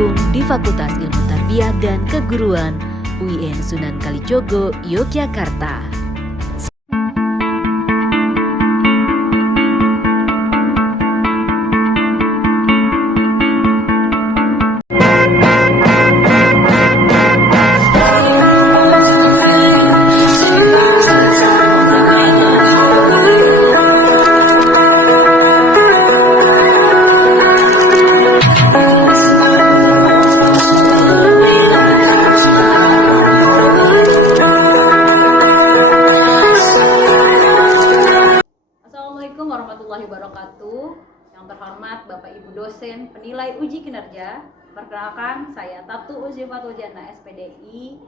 bergabung di Fakultas Ilmu Tarbiyah dan Keguruan UIN Sunan Kalijogo, Yogyakarta. Assalamualaikum warahmatullahi wabarakatuh. Yang terhormat Bapak Ibu dosen penilai uji kinerja, perkenalkan saya Tatu Uzifatul Jannah SPDI,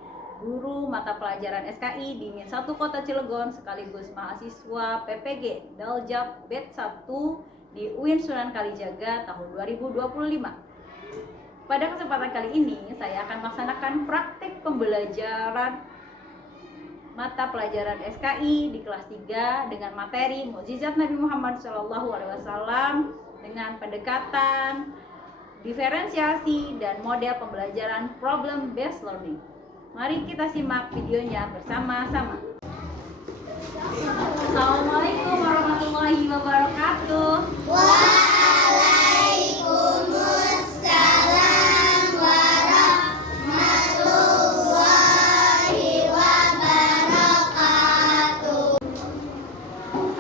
guru mata pelajaran SKI di Min 1 Kota Cilegon sekaligus mahasiswa PPG Daljab Batch 1 di UIN Sunan Kalijaga tahun 2025. Pada kesempatan kali ini saya akan melaksanakan praktik pembelajaran mata pelajaran SKI di kelas 3 dengan materi Mukjizat Nabi Muhammad SAW dengan pendekatan diferensiasi dan model pembelajaran problem based learning. Mari kita simak videonya bersama-sama. Assalamualaikum warahmatullahi wabarakatuh. Waalaikumsalam warahmatullahi wabarakatuh.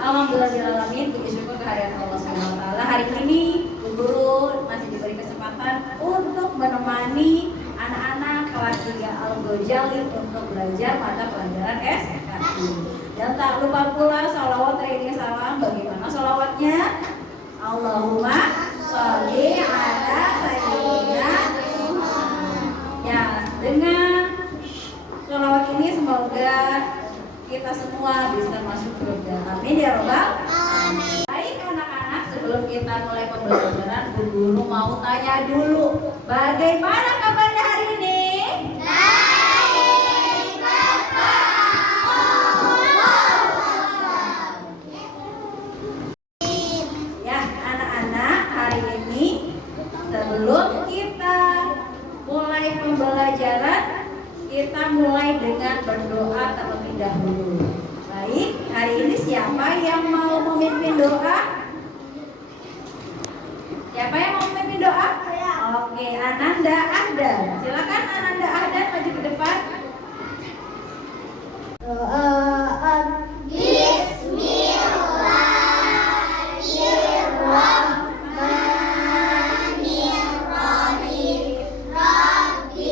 Alhamdulillahirrahmanirrahim, puji syukur kehadiran Allah SWT. Hari ini guru masih diberi kesempatan untuk menemani anak-anak kelas 3 Al-Ghazali untuk belajar mata pelajaran SKI. Dan tak lupa pula sholawat dan salam. Bagaimana sholawatnya? Allahumma sholli ala sayyidina Muhammad. Ya, dengan sholawat ini semoga kita semua bisa masuk surga. Amin ya robbal alamin. Baik anak-anak, sebelum kita mulai pembelajaran, Bu Guru mau tanya dulu, bagaimana kabarnya hari ini? Baik, Ya, anak-anak, hari ini sebelum kita mulai pembelajaran, kita mulai dengan berdoa terlebih dahulu. Baik, hari ini siapa yang mau memimpin doa? Siapa yang mau memimpin doa? Oke, Ananda Ahdan. Silakan Ananda Ahdan maju ke depan. Bismillahirrahmanirrahim. Rabbi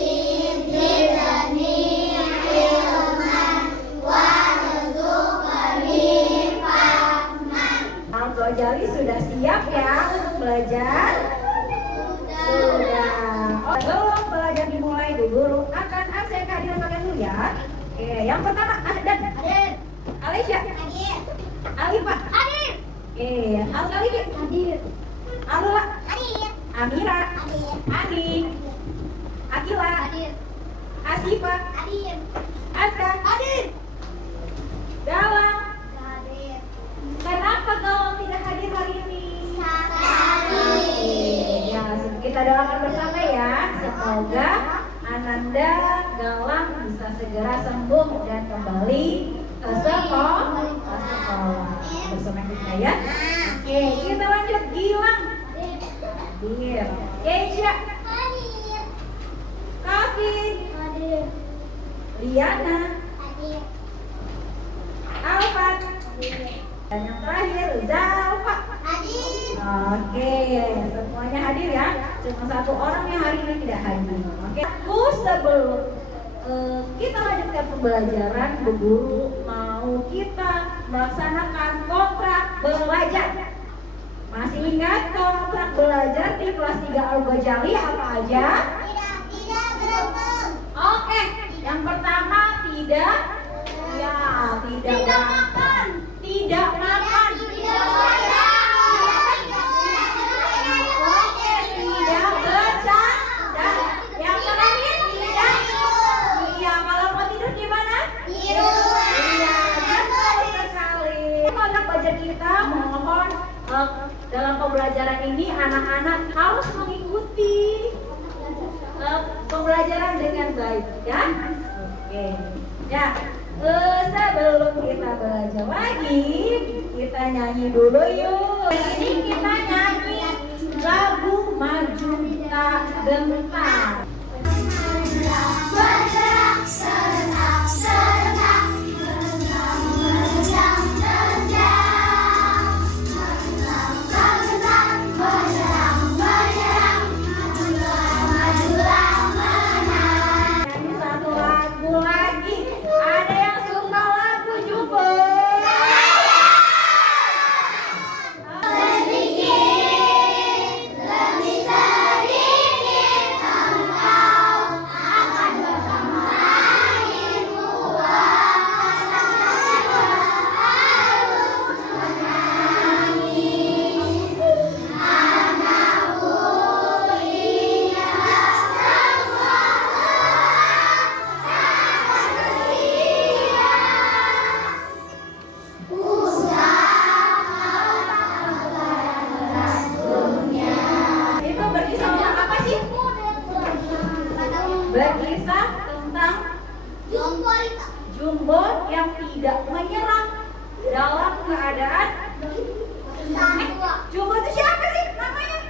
zidni ilman warzuqni fahman. Al-Ghazali sudah siap ya untuk belajar? Sudah. Sebelum belajar dimulai, Bu Guru akan absen kehadiran kalian dulu ya. Oke, yang pertama Ahdan. Hadir. Alisha. Hadir. Alifah. Hadir. Oke, Al-Ghalibi. Hadir. Alula. Hadir. Amira. Hadir. Ani. Akila. Hadir. Asifa. Hadir. Aska. Hadir. Galang. Hadir. Kenapa Galang tidak hadir hari ini? Sakit. Ya, kita doakan bersama ya. Semoga Ananda Galang bisa segera sembuh dan kembali ke sekolah. Bersama kita ya. Oke, kita lanjut. Gilang. Hadir. Keisha. Hadir. Kavin. Hadir. Liana. Hadir. Alfan. Hadir. Dan yang terakhir Zalfa. Hadir. Oke, semuanya hadir ya. Cuma satu orang yang hari ini tidak hadir. Oke, sebelum kita lanjutkan pembelajaran, Bu Guru mau kita melaksanakan kontrak belajar. Masih ingat kontrak belajar di kelas 3 Al-Ghazali apa aja? Tidak berenang. Oke, yang pertama tidak makan. Tidak makan. Tidak sayang. Oke, tidak bercanda. Yang terakhir tidak. Iya, kalau mau tidur gimana? Tidur. Iya, betul sekali. Kontrak belajar kita mohon dalam pembelajaran ini anak-anak harus mengikuti pembelajaran dengan baik ya. Oke. Ya, sebelum kita belajar lagi, kita nyanyi dulu yuk. Ini kita nyanyi lagu Maju Tak Gentar. Bergerak serentak-serentak, genggam menendang-nendang, menentang-nentang, menyerang-menyerang, majulah menang. Nyanyi satu lagu lagi. Ada yang suka lagu Jumbo? Sedikit demi sedikit engkau akan berkembang ilmu harus menangis. Anakku ingatlah semua akan setia. Itu berkisah tentang apa sih? Berkisah tentang Jumbo yang tidak menyerah dalam keadaan. Jumbo itu siapa sih namanya?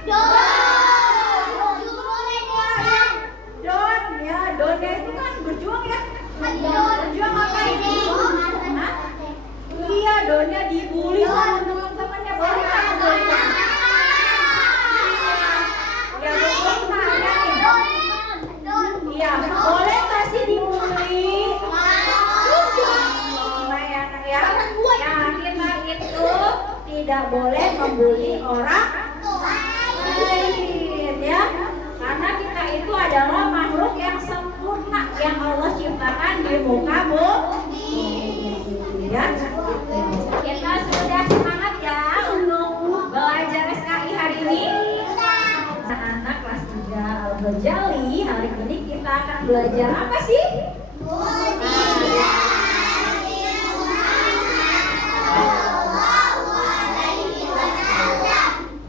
Don ya, Donnya itu kan berjuang ya. Berjuang apa ini? Hah? Iya, Donnya dibully sama teman-temannya. Boleh nggak ngebully? Ya, betul nanya nih. Iya, boleh nggak sih dibully? Lumayan ya. Ya, kita itu tidak boleh membuli orang lain ya. Karena kita itu adalah makhluk yang sempurna yang Allah ciptakan di muka bumi. Ya, kita sudah semangat ya untuk belajar SKI hari ini. Anak kelas 3 Al-Ghazali, hari ini kita akan belajar apa sih?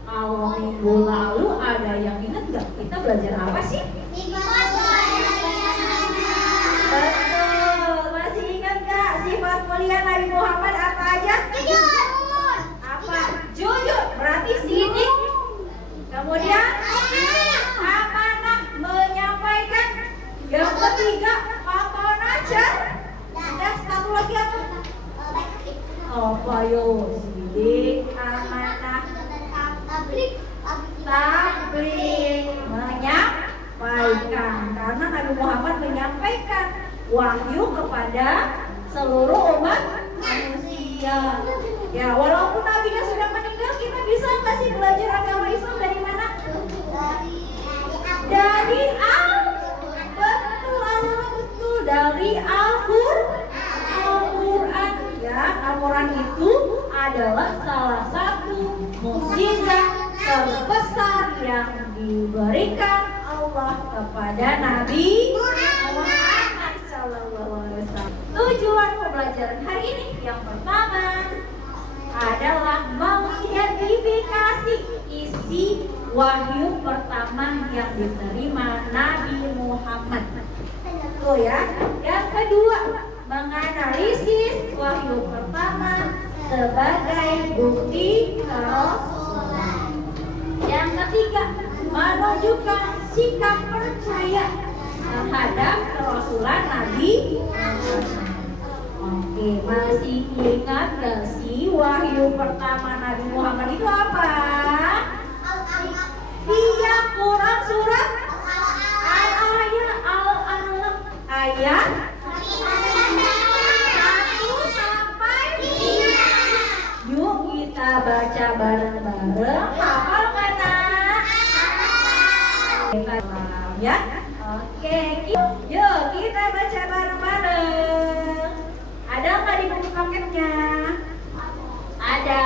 Kalau minggu lalu ada yang ingat nggak kita belajar apa sih? Betul, masih ingat nggak sifat mulia Nabi Muhammad apa aja? Apa? Jujur, berarti sidik. Kemudian amanah, menyampaikan. Yang ketiga, patonajah. Dan satu lagi apa? Apa yo? Sidik, amanah, tabligh, menyampaikan. Karena Nabi Muhammad menyampaikan wahyu kepada seluruh umat manusia. Ya, walaupun nabinya sudah meninggal, kita bisa nggak sih belajar agama Islam dari mana? Dari betul, dari Al-Quran. Ya, Al-Quran itu adalah salah satu mukjizat terbesar yang diberikan Allah kepada Nabi Muhammad SAW. Tujuan pembelajaran hari ini yang pertama adalah mengidentifikasi isi wahyu pertama yang diterima Nabi Muhammad. Tuh ya. Yang kedua, menganalisis wahyu pertama sebagai bukti kerasulan. Yang ketiga, menunjukkan sikap percaya terhadap kerasulan Nabi Muhammad. Oke, masih ingat gak sih wahyu pertama Nabi Muhammad itu apa? Iya, Quran surat Al-Alaq ayat 1 sampai 5. Yuk kita baca bareng-bareng. Hafal nggak nak? Kita ya. Oke, yuk kita baca bareng-bareng. Ada nggak di buku paketnya? Ada.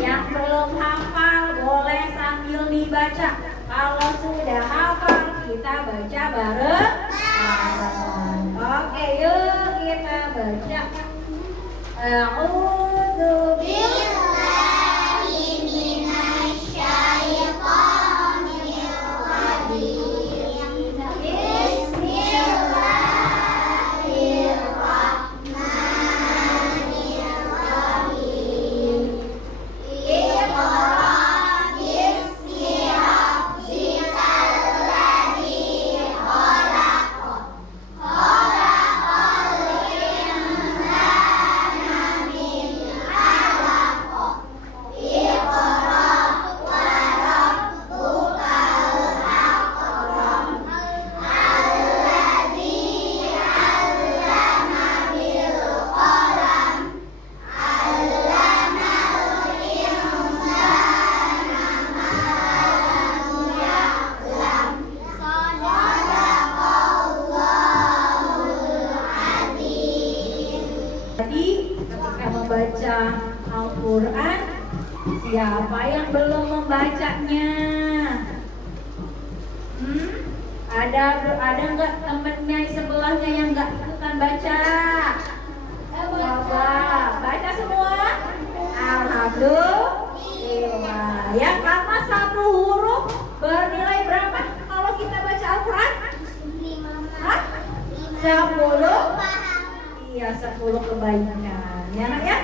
Yang belum hafal boleh sambil dibaca. Kalau sudah hafal kita baca bareng. Oke, yuk kita baca. A'udzu Billahi minasy syaithanir rajim. membaca Al-Quran? Siapa yang belum membacanya? Ada nggak temennya sebelahnya yang nggak ikutan baca? Coba baca semua. Alhamdulillah. Ya, karena satu huruf bernilai berapa kalau kita baca Al-Quran? 10. Iya, 10 kebaikan. Ya nak ya?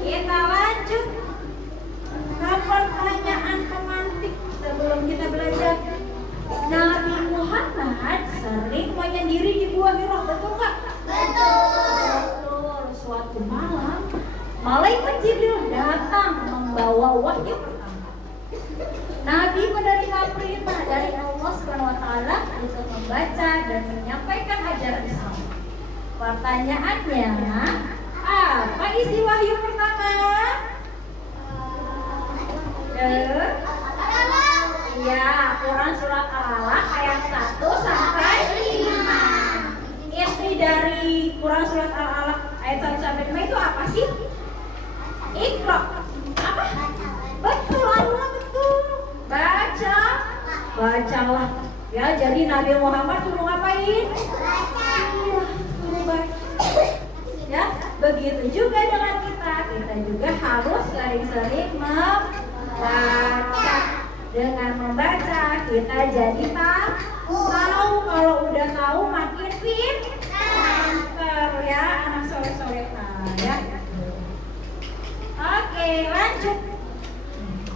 Kita lanjut ke pertanyaan pemantik sebelum kita belajar. Nabi Muhammad sering menyendiri di Gua Hira, betul nggak? Betul. Suatu malam malaikat Jibril datang membawa wahyu pertama. Nabi menerima perintah dari Allah SWT untuk membaca dan menyampaikan ajaran Islam. Pertanyaannya, apa isi wahyu pertama? Ya, Quran surat Al-Alaq ayat 1 sampai 5. Isi dari Quran surat Al-Alaq ayat 1 sampai 5 itu apa sih? Iqra. Apa? Betul, Allah betul. Bacalah. Ya, jadi Nabi Muhammad suruh ngapain? Suruh baca. Ya, begitu juga dengan kita. Kita juga harus sering-sering membaca. Dengan membaca kita jadi tahu. Kalau udah tahu makin pintar ya, anak soleh-soleha ya. Oke, lanjut.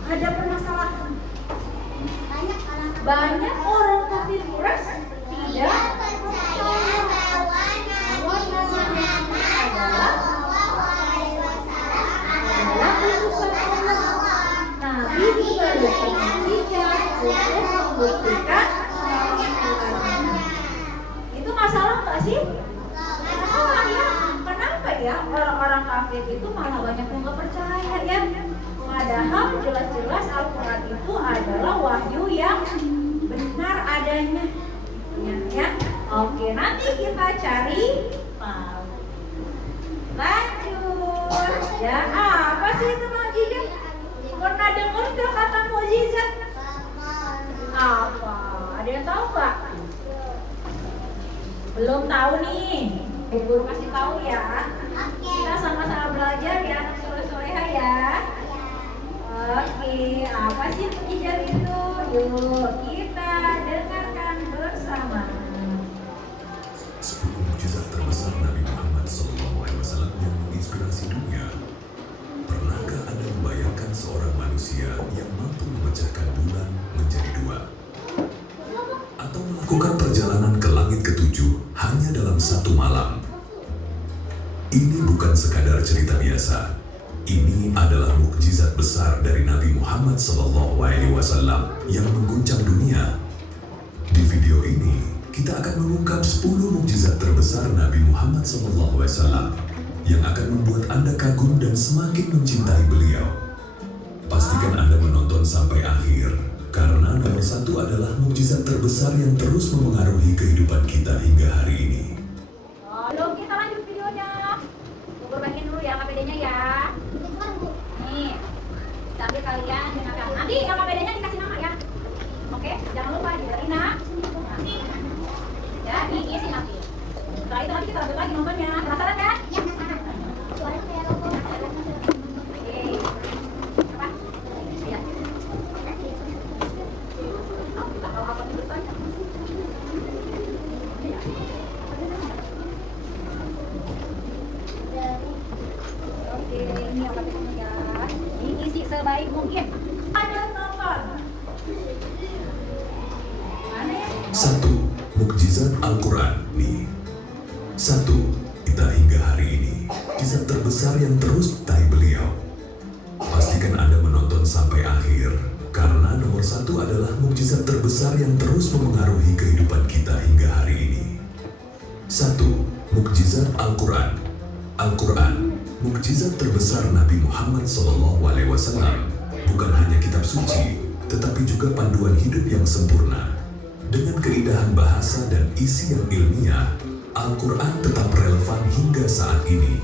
Ada permasalahan. Banyak orang kafir Quraisy tidak percaya bahwa Nabi Muhammad adalah utusan Allah. Nabi diberikan mukjizat untuk membuktikan itu masalah nggak sih? Masalah ya. Kenapa ya orang-orang kafir itu malah banyak yang nggak percaya ya? Padahal jelas-jelas Al-Quran itu adalah wahyu yang benar adanya. Ya. Oke, nanti kita cari tahu. Lanjut. Ya, apa sih itu mukjizat? Pernah dengar tuh kata mukjizat? Apa? Ada yang tahu nggak? Belum tahu nih. Guru kasih tahu ya. Kita sama-sama belajar ya, anak soleh-soleha ya. Oke, apa sih mukjizat itu? Yuk kita dengarkan bersama. 10 mukjizat terbesar Nabi Muhammad SAW yang menginspirasi dunia. Pernahkah Anda membayangkan seorang manusia yang mampu memecahkan bulan menjadi 2? Atau melakukan perjalanan ke langit ketujuh hanya dalam satu malam? Ini bukan sekadar cerita biasa. Ini adalah mukjizat besar dari Nabi Muhammad SAW yang mengguncang dunia. Di video ini, kita akan mengungkap 10 mukjizat terbesar Nabi Muhammad SAW yang akan membuat Anda kagum dan semakin mencintai beliau. Pastikan Anda menonton sampai akhir, karena nomor 1 adalah mukjizat terbesar yang terus memengaruhi kehidupan kita hingga hari ini. Belum kita lanjut videonya. Tunggu bagian dulu ya KPD-nya ya. Nih, sambil kalian dengarkan. Nanti KPD-nya dikasih nama ya. Oke, jangan lupa dari nak. Ya, diisi nanti. Setelah itu nanti kita lanjut lagi nontonnya. Penasaran kan? Ya. Sebaik mungkin. Ada nonton. 1. Mukjizat Al-Quran. Nih 1. Kita hingga hari ini mukjizat terbesar yang terus mencintai beliau. Pastikan Anda menonton sampai akhir, karena nomor 1 adalah mukjizat terbesar yang terus memengaruhi kehidupan kita hingga hari ini. 1. Mukjizat Al-Quran. Al-Quran, mukjizat terbesar Nabi Muhammad SAW, bukan hanya kitab suci, tetapi juga panduan hidup yang sempurna. Dengan keindahan bahasa dan isi yang ilmiah, Al-Quran tetap relevan hingga saat ini.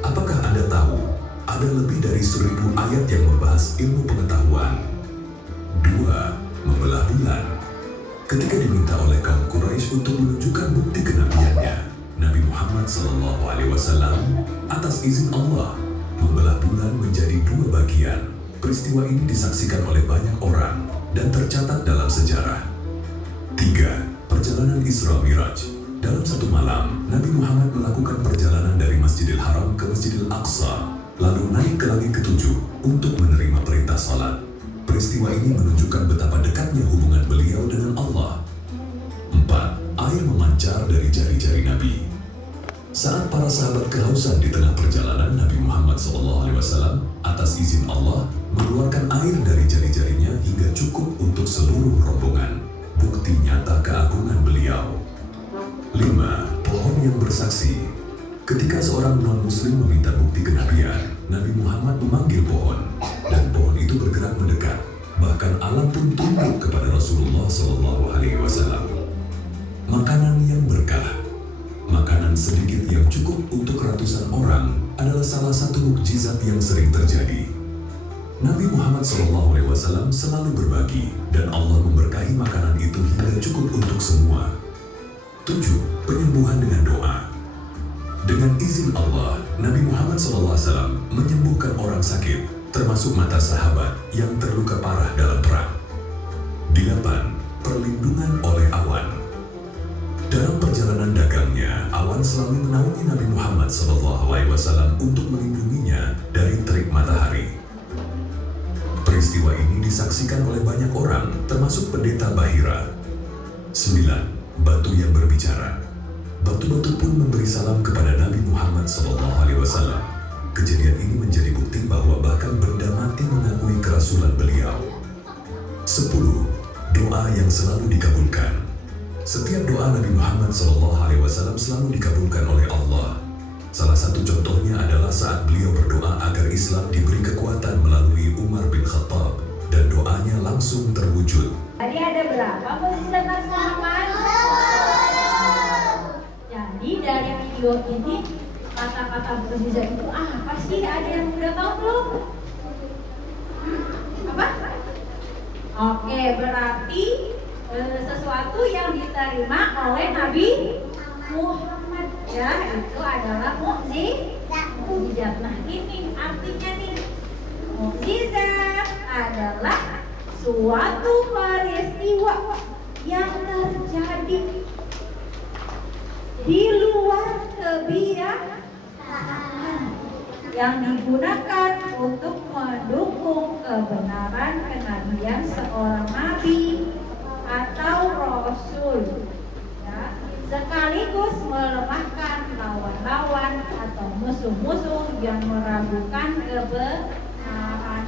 Apakah Anda tahu ada lebih dari 1000 ayat yang membahas ilmu pengetahuan? 2. Membelah bulan. Ketika diminta oleh kaum Quraisy untuk menunjukkan bukti kenabiannya, Nabi Muhammad SAW atas izin Allah membelah bulan menjadi 2 bagian. Peristiwa ini disaksikan oleh banyak orang dan tercatat dalam sejarah. 3. Perjalanan Isra Miraj. Dalam satu malam, Nabi Muhammad melakukan perjalanan dari Masjidil Haram ke Masjidil Aqsa, lalu naik ke langit ke-7 untuk menerima perintah salat. Peristiwa ini menunjukkan betapa dekatnya hubungan beliau dengan Allah. 4. Air memancar dari jari-jari Nabi. Saat para sahabat kehausan di tengah perjalanan, Nabi Muhammad SAW atas izin Allah mengeluarkan air dari jari-jarinya hingga cukup untuk seluruh rombongan. Bukti nyata keagungan beliau. 5. Pohon yang bersaksi. Ketika seorang non-muslim meminta bukti kenabian, Nabi Muhammad memanggil pohon, dan pohon itu bergerak mendekat. Bahkan alam pun tunduk kepada Rasulullah SAW. Makanan yang berkah. Makanan sedikit yang cukup untuk ratusan orang adalah salah satu mukjizat yang sering terjadi. Nabi Muhammad SAW selalu berbagi, dan Allah memberkahi makanan itu hingga cukup untuk semua. 7. Penyembuhan dengan doa. Dengan izin Allah, Nabi Muhammad SAW menyembuhkan orang sakit, termasuk mata sahabat yang terluka parah dalam perang. 8. Perlindungan oleh awan. Dalam perjalanan dagangnya, awan selalu menaungi Nabi Muhammad SAW untuk melindunginya dari terik matahari. Peristiwa ini disaksikan oleh banyak orang, termasuk pendeta Bahira. 9. Batu yang berbicara. Batu-batu pun memberi salam kepada Nabi Muhammad SAW. Kejadian ini menjadi bukti bahwa bahkan benda mati mengakui kerasulan beliau. 10. Doa yang selalu dikabulkan. Setiap doa Nabi Muhammad SAW selalu dikabulkan oleh Allah. Salah satu contohnya adalah saat beliau berdoa agar Islam diberi kekuatan melalui Umar bin Khattab, dan doanya langsung terwujud. Tadi ada berapa mukjizat Nabi Muhammad? Jadi dari video ini kata-kata mukjizat itu apa sih? Ada yang udah tahu belum? Apa? Oke, berarti sesuatu yang diterima oleh Nabi Muhammad, ya, itu adalah mukjizat. Nah, ini artinya nih, mukjizat adalah suatu peristiwa yang terjadi di luar kebiasaan yang digunakan untuk mendukung kebenaran kenabian seorang nabi atau rasul, ya, sekaligus melemahkan lawan-lawan atau musuh-musuh yang meragukan kebenaran.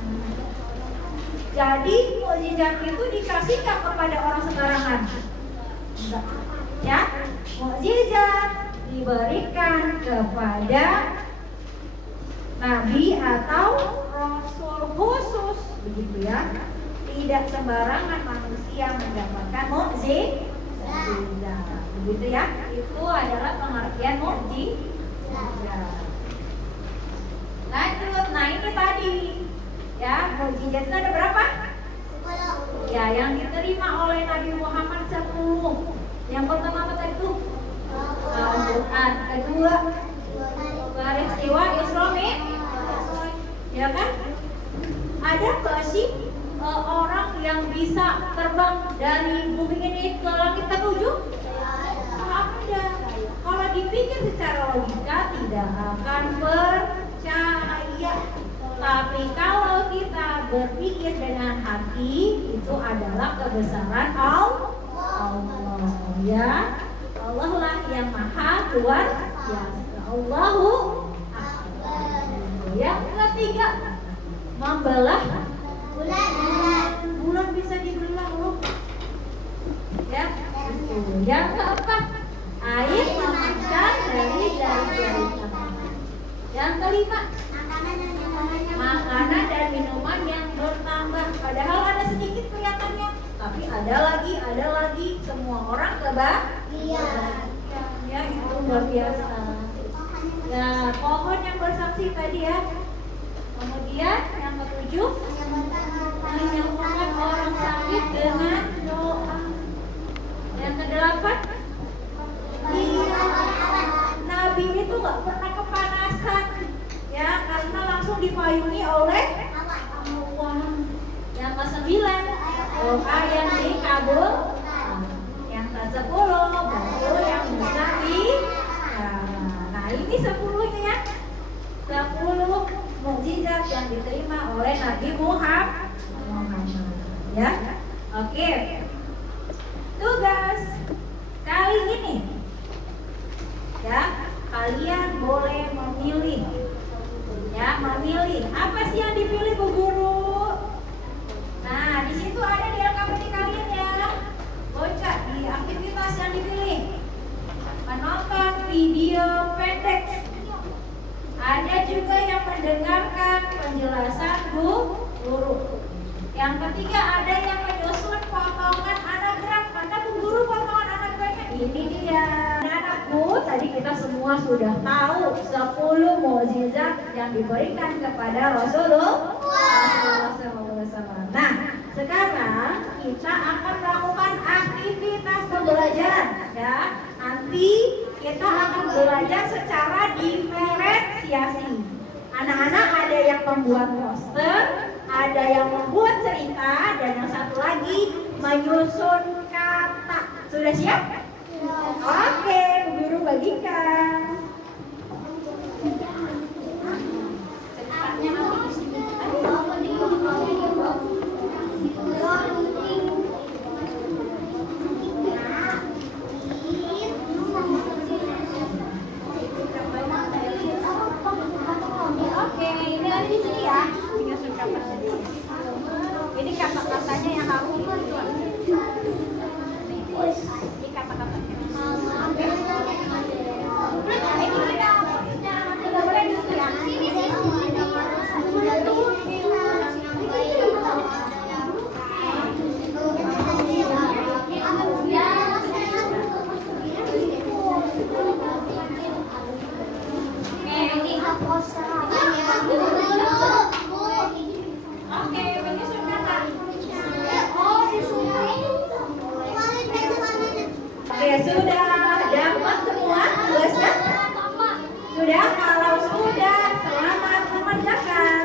Jadi mukjizat itu dikasihkan kepada orang sembarangan, enggak, ya. Mukjizat diberikan kepada nabi atau rasul khusus, begitu ya. Tidak sembarangan manusia mendapatkan mukjizat, begitu ya. Itu adalah pengertian mukjizat. Lanjut, nah ini tadi, ya, mukjizat itu ada berapa? 10. Ya, yang diterima oleh Nabi Muhammad 10. Yang pertama apa tadi tuh? Al-Quran. Kedua, peristiwa Isra Mi'raj, ya kan? Ada nggak sih orang yang bisa terbang dari bumi ini ke langit ke-7? Ada. Kalau dipikir secara logika tidak akan percaya. Tapi kalau kita berpikir dengan hati, itu adalah kebesaran Allah. Ya, Allah lah yang maha luar biasa. Allahu Akbar. Yang ketiga, membelah bulan bisa dibelah loh, ya. Yang keempat, air memancar dari jari-jari. Yang kelima, makanan dan minuman yang bertambah. Padahal ada sedikit kelihatannya, tapi ada lagi. Semua orang kebahagiaan. Ya, itu luar biasa. Nah, pohon yang bersaksi tadi ya. Kemudian yang ketujuh, menyembuhkan orang sakit dengan doa. Yang kedelapan, Nabi itu nggak pernah kepanasan, ya, karena langsung dipayungi oleh Allah. Yang kesembilan, doa yang dikabul. Yang ke-10, batu yang bisa di. Nah, ini 10-nya ya. 10 mukjizat yang diterima oleh Nabi Muhammad. Ya, oke. Tugas kali ini, ya, kalian boleh memilih. Ya, memilih. Apa sih yang dipilih Bu Guru? Nah, di situ ada di LKPD kalian ya. Baca di aktivitas yang dipilih. Menonton video pendek. Ada juga yang mendengarkan penjelasan Bu Guru. Yang ketiga ada yang menyusun potongan anagram. Mana Bu Guru potongan anagramnya? Ini dia. Anakku, tadi kita semua sudah tahu 10 mukjizat yang diberikan kepada Rasulullah SAW. Nah, sekarang kita akan melakukan aktivitas pembelajaran, ya. Nanti kita akan belajar secara diferensiasi. Anak-anak ada yang membuat poster, ada yang membuat cerita, dan yang satu lagi menyusun kata. Sudah siap? Oke, Bu Guru bagikan. Oke, ini ada di sini ya. Menyusun kata. Ini kata-katanya yang harus ditulis. Ini kata-katanya. Ini kita boleh dulu ya. Oke, menyusun kata. Oke, sudah dapat semua tugasnya? Sudah? Kalau sudah, selamat mengerjakan.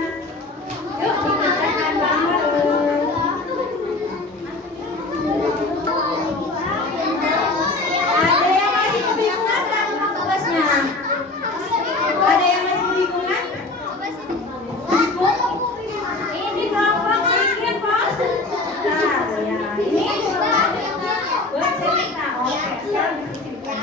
Yuk, dikerjakan bareng. Ada yang masih kebingungan kan tentang tugasnya? Ada yang masih kebingungan? Ini gampang sedikit, Bos. Nah, ya, ini buat cerita. Oke, sekarang cerita.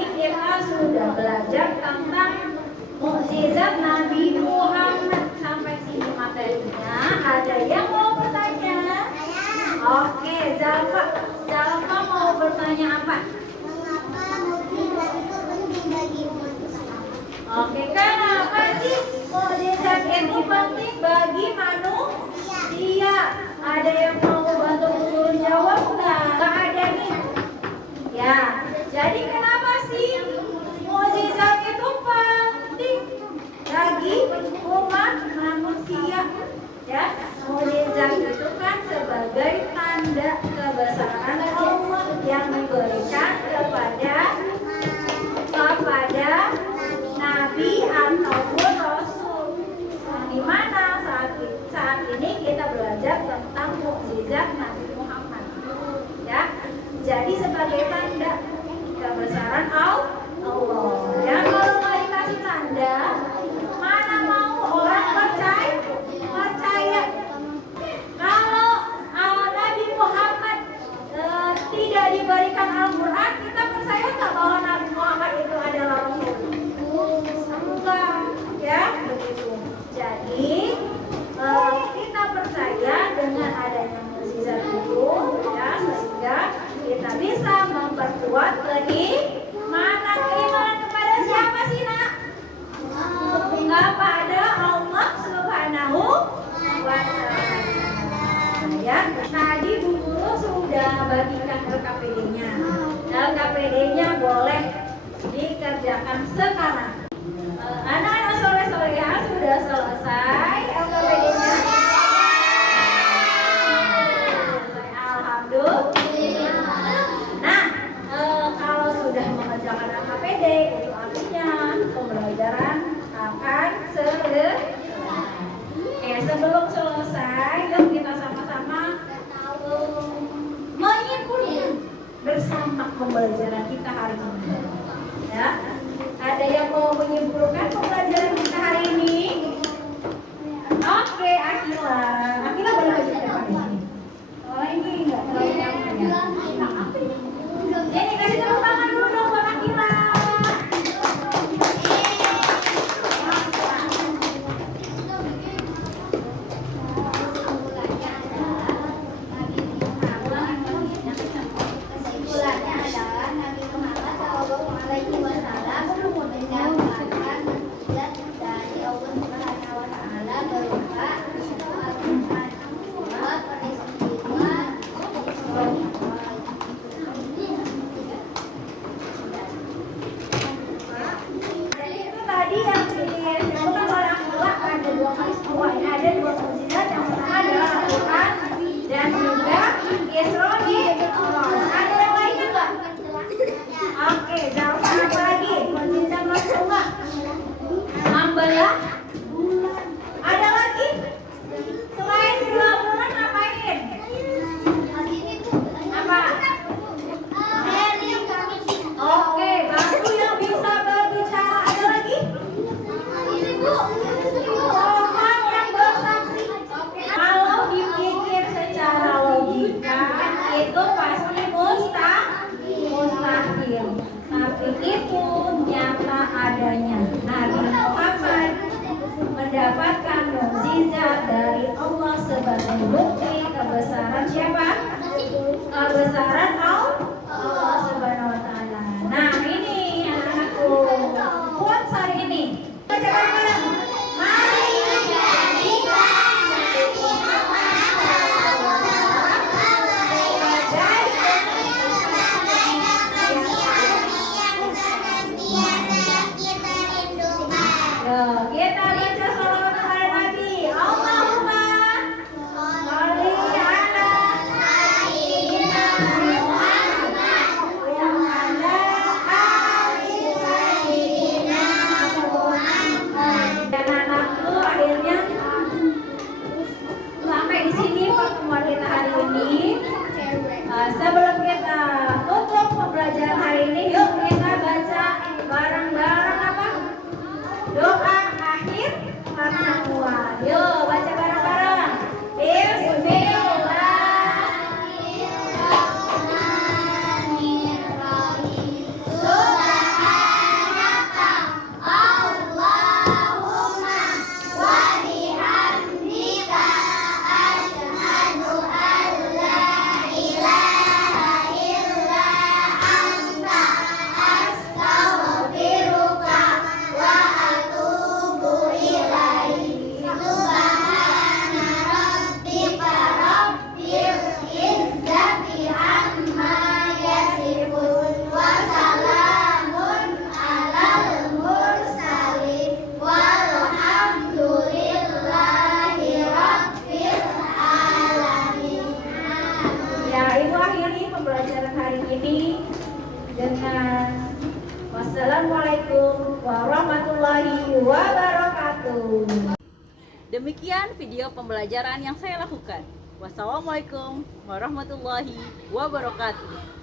tadi kita sudah belajar tentang mukjizat Nabi Muhammad. Sampai sini materinya. Ada yang mau bertanya? Oke, Zalfa mau bertanya apa? Mengapa mukjizat itu penting bagi umat Islam? Oke, kenapa sih mukjizat itu penting bagi manusia? Ada yang mau bantu turun jawab nggak? Nggak ada nih. Ya, jadi kenapa sih mukjizat itu penting bagi umat manusia? Ya, mukjizat itu kan sebagai tanda kebesaran Allah yang diberikan kepada nabi ataupun rasul. Di mana saat ini kita belajar tentang mukjizat Nabi Muhammad. Ya, jadi sebagai tanda kebesaran Allah. Ya, kalau nggak dikasih tanda, mana mau orang percaya? Kalau Nabi Muhammad tidak diberikan Al-Quran, kita percaya nggak bahwa Nabi Muhammad itu adalah Rasul? Enggak, ya begitu. Jadi kita percaya dengan adanya mukjizat itu, ya, sehingga kita bisa memperkuat keimanan kepada siapa sih, Nak? Kepada Allah Subhanahu wa Ta'ala. Ya, tadi Bu Guru sudah bagikan LKPD-nya. LKPD-nya boleh dikerjakan sekarang. Anak-anak soleh-soleha sudah selesai LKPD-nya. Alhamdulillah. Nah, kalau sudah mengerjakan LKPD, itu artinya pembelajaran akan selesai. Sebelum selesai, yuk kita sama-sama menyimpulkan bersama pembelajaran kita hari ini. Ya, ada yang mau menyimpulkan pembelajaran kita hari ini? Oke, Akila boleh maju ke depan ini. Oh, ini enggak terlalu nyaman ya. Ini kasih tepuk tangan dulu dong buat Akila. Kesimpulannya adalah Nabi Muhammad SAW mendapatkan mukjizat dari Allah Subhanahu wa Ta'ala berupa Al-Quran, peristiwa Jadi itu tadi yang disebutkan oleh Akila ada dua peristiwa. Ini ada dua mukjizat. Yang pertama adalah Al-Quran dan juga Isra Mi'raj. Ada yang lainnya nggak? Oke, Zalfa apa lagi? Mukjizat Rasulullah. Membelah bulan. Ada lagi? Selain dua bulan ngapain? Apa? Oke, baru yang bisa berbicara. Ada lagi? Pohon yang bersaksi. Kalau dipikir secara logika, itu pasti mustahil. Tapi itu nyata adanya. Nabi Muhammad mendapatkan mukjizat dari Allah sebagai bukti kebesaran siapa? Kebesaran Allah Subhanahu wa Ta'ala. Nah, ini anak-anakku, buat hari ini. Baca bareng-bareng. Mari menjadikan Nabi Muhammad kita baca sholawat kepada Nabi. Allahumma sholli ala sayyidina Muhammad wa ala ali sayyidina Muhammad. Dan anakku, akhirnya sampai di sini pertemuan kita hari ini. Sebelum kita tutup pembelajaran hari ini, yuk kita baca bareng-bareng apa? Doa akhir pertemuan. Yuk baca bareng-bareng. Bismillahirrahmanirrahim. Subhanallah. Ya, Ibu akhiri pembelajaran hari ini dengan wassalamualaikum warahmatullahi wabarakatuh. Demikian video pembelajaran yang saya lakukan. Wassalamualaikum warahmatullahi wabarakatuh.